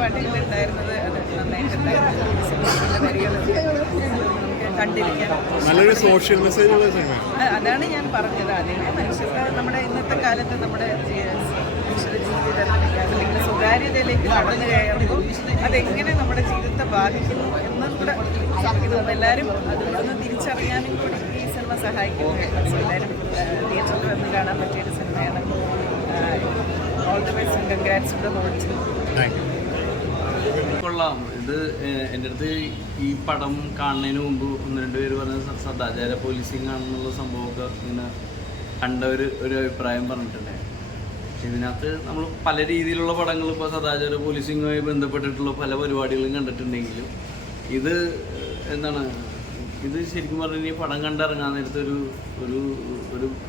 പാട്ടിലുണ്ടായിരുന്നത് അത് നന്നായിട്ടുണ്ടായിരുന്നു. വരികളൊക്കെ നമുക്ക് കണ്ടിരിക്കാൻ നല്ലൊരു സോഷ്യൽ മെസ്സേജ് ഉള്ള സിനിമ. അതാണ് ഞാൻ പറഞ്ഞത്. അതിനെ മനുഷ്യർക്ക് നമ്മുടെ ഇന്നത്തെ കാലത്ത് നമ്മുടെ മനുഷ്യരുടെ ജീവിതത്തിലേക്ക് അല്ലെങ്കിൽ സ്വകാര്യതയിലേക്ക് കടന്നു കയറുമ്പോൾ അതെങ്ങനെ നമ്മുടെ ജീവിതത്തെ ബാധിക്കുന്നു എന്നും കൂടെ എനിക്ക് തോന്നുന്നു എല്ലാവരും അതൊന്ന് തിരിച്ചറിയാനും കൂടി ഈ സിനിമ സഹായിക്കുന്നു. എല്ലാവരും തിയേറ്ററിൽ വന്ന് കാണാൻ പറ്റിയൊരു സിനിമയാണ്. All the best, congrats to the whole team. കൊള്ളാം. ഇത് എൻ്റെ അടുത്ത് ഈ പടം കാണുന്നതിന് മുമ്പ് 1-2 പേര് പറഞ്ഞ സദാചാര പോലീസിങ് ആണെന്നുള്ള സംഭവമൊക്കെ ഇങ്ങനെ കണ്ടവർ ഒരു അഭിപ്രായം പറഞ്ഞിട്ടുണ്ടായിരുന്നു. പക്ഷെ ഇതിനകത്ത് നമ്മൾ പല രീതിയിലുള്ള പടങ്ങൾ ഇപ്പോൾ സദാചാര പോലീസിങ്ങുമായി ബന്ധപ്പെട്ടിട്ടുള്ള പല പരിപാടികളും കണ്ടിട്ടുണ്ടെങ്കിലും ഇത് എന്താണ്, ഇത് ശരിക്കും പറഞ്ഞാൽ ഈ പടം കണ്ടിറങ്ങാൻ നേരത്തെ ഒരു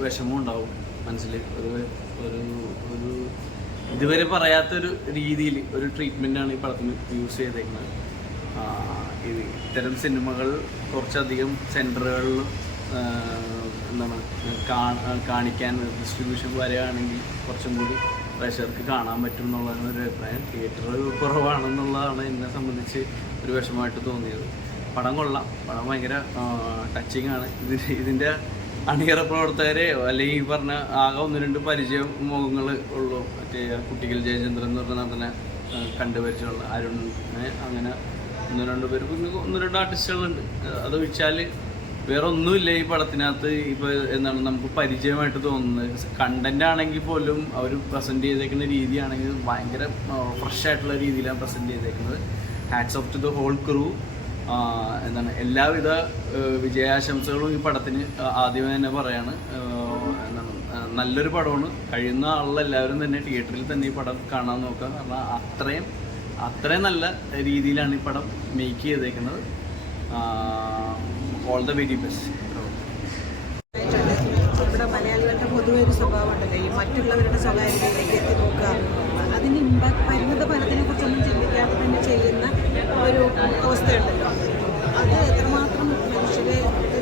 വിഷമം ഉണ്ടാവും മനസ്സിൽ. ഒരു ഇതുവരെ പറയാത്തൊരു രീതിയിൽ ഒരു ട്രീറ്റ്മെൻറ്റാണ് ഈ പടത്തിന് യൂസ് ചെയ്തേക്കുന്നത്. ഇത്തരം സിനിമകൾ കുറച്ചധികം സെൻറ്ററുകളിൽ എന്താണ് കാണിക്കാൻ ഡിസ്ട്രിബ്യൂഷൻ വരികയാണെങ്കിൽ കുറച്ചും കൂടി പ്രേക്ഷകർക്ക് കാണാൻ പറ്റും എന്നുള്ളതാണ് ഒരു അഭിപ്രായം. തിയേറ്റർ കുറവാണെന്നുള്ളതാണ് എന്നെ സംബന്ധിച്ച് ഒരു വിഷമമായിട്ട് തോന്നിയത്. പടം കൊള്ളാം, പടം ഭയങ്കര ടച്ചിങ് ആണ്. ഇതിൻ്റെ അണിയറ പ്രവർത്തകരെയോ അല്ലെങ്കിൽ ഈ പറഞ്ഞ ആകെ 1-2 പരിചയ മുഖങ്ങൾ ഉള്ളൂ. മറ്റേ കുട്ടികൾ ജയചന്ദ്രൻ എന്ന് പറഞ്ഞ നടനെ കണ്ടുപരിചയമുള്ള അരുൺ, അങ്ങനെ 1-2 പേര്, പിന്നെ 1-2 ആർട്ടിസ്റ്റുകളുണ്ട്. അതൊഴിച്ചാൽ വേറെ ഒന്നുമില്ല ഈ പടത്തിനകത്ത്. ഇപ്പോൾ എന്താണ് നമുക്ക് പരിചയമായിട്ട് തോന്നുന്നത്. കണ്ടന്റ് ആണെങ്കിൽ പോലും അവർ പ്രസൻറ്റ് ചെയ്തേക്കുന്ന രീതിയാണെങ്കിൽ ഭയങ്കര ഫ്രഷ് ആയിട്ടുള്ള രീതിയിലാണ് പ്രസൻറ്റ് ചെയ്തേക്കുന്നത്. Hats off to the whole crew. എന്താണ്, എല്ലാവിധ വിജയാശംസകളും ഈ പടത്തിന് ആദ്യമേ തന്നെ പറയാണ്. എന്താണ്, നല്ലൊരു പടമാണ്. കഴിയുന്ന ആളെല്ലാവരും തന്നെ തിയേറ്ററിൽ തന്നെ ഈ പടം കാണാൻ നോക്കുക. കാരണം അത്രയും നല്ല രീതിയിലാണ് ഈ പടം മേക്ക് ചെയ്തേക്കുന്നത്. All the very best. ഇവിടെ മലയാളികളുടെ പൊതുവെ ഒരു സ്വഭാവം ഉണ്ടല്ലോ, ഈ മറ്റുള്ളവരുടെ സ്വകാര്യതയിലേക്ക് എത്തി നോക്കുക, അതിന് ഇമ്പാക്ട് പരിണിത ഫലത്തിനെ കുറിച്ചൊന്നും ചിന്തിക്കാതെ തന്നെ ചെയ്യുന്ന ഒരു അവസ്ഥയുണ്ടല്ലോ. അത് എത്രമാത്രം മനുഷ്യരെ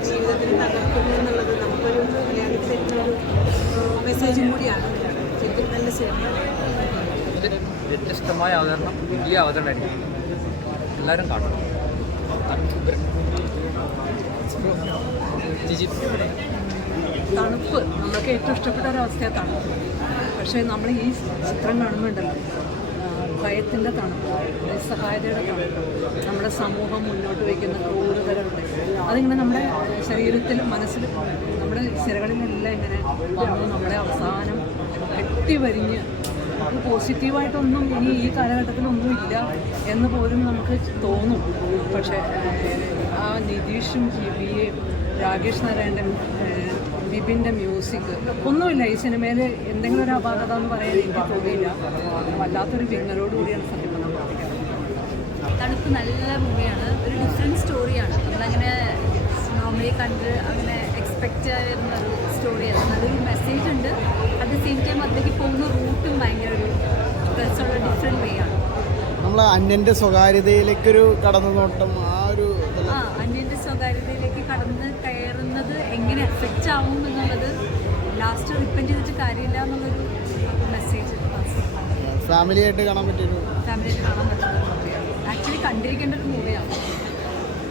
ജീവിതത്തിൽ തകർക്കുന്നു എന്നുള്ളത് നമുക്കൊരു മലയാളിക്ക് തരുന്ന ഒരു മെസ്സേജും കൂടിയാണ്. ശരിക്കും നല്ല സിനിമയാണ്. വ്യത്യസ്തമായ അവതരണം, വലിയ അവതരണമായിരിക്കും. എല്ലാവരും കാണണം. തണുപ്പ് നമ്മൾക്ക് ഏറ്റവും ഇഷ്ടപ്പെട്ട ഒരവസ്ഥയാണ് തണുപ്പ്. പക്ഷേ നമ്മൾ ഈ ചിത്രം കാണുമ്പോണ്ടല്ലോ, ഭയത്തിൻ്റെ തണുപ്പ്, നിസ്സഹായതയുടെ തണുപ്പ്, നമ്മുടെ സമൂഹം മുന്നോട്ട് വയ്ക്കുന്ന ക്രൂരതകളുണ്ട്, അതിങ്ങനെ നമ്മുടെ ശരീരത്തിലും മനസ്സിലും നമ്മുടെ സിരകളിലെല്ലാം ഇങ്ങനെ വന്ന് നമ്മളെ അവസാനം കെട്ടിവരിഞ്ഞ് പോസിറ്റീവായിട്ടൊന്നും ഇനി ഈ കാലഘട്ടത്തിലൊന്നും ഇല്ല എന്ന് പോലും നമുക്ക് തോന്നും. പക്ഷേ ആ നിതീഷും ജിബിയും രാകേഷ് നാരായണൻ, ബിബിൻ്റെ മ്യൂസിക് ഒന്നുമില്ല ഈ സിനിമയിൽ എന്തെങ്കിലും ഒരു അപാകത എന്ന് പറയാൻ എനിക്ക് തോന്നിയില്ല. വല്ലാത്തൊരു വിങ്ങലോടുകൂടിയാണ് സത്യം പറഞ്ഞത്. തണുപ്പ് നല്ല മൂവിയാണ്. ഒരു ഡിഫറെൻറ്റ് സ്റ്റോറിയാണ്. നമ്മളങ്ങനെ നോർമലി കണ്ട് അങ്ങനെ എക്സ്പെക്റ്റ് ചെയ്യുന്ന ഒരു സ്റ്റോറിയല്ല. നല്ലൊരു മെസ്സേജ് ഉണ്ട്. അറ്റ് ദ സെയിം ടൈം അതിലേക്ക് പോകുന്ന റൂട്ടും ഭയങ്കര ഒരു രസമുള്ള ഡിഫറെൻറ്റ് വേ ആണ്. നമ്മൾ അന്യൻ്റെ സ്വകാര്യതയിലേക്കൊരു കടന്നു നോട്ടം, അന്യൻ്റെ സ്വകാര്യതയിലേക്ക് കടന്ന് കയറുന്നത് എങ്ങനെ എഫക്റ്റ് ആവും എന്നുള്ളത് ലാസ്റ്റ് റിപ്പൻറ്റ് ചെയ്തിട്ട് കാര്യമില്ല എന്നുള്ളൊരു മെസ്സേജ് ഫാമിലിയായിട്ട് കാണാൻ പറ്റുന്ന മൂവിയാണ്. ആക്ച്വലി കണ്ടിരിക്കേണ്ട ഒരു മൂവിയാണ്.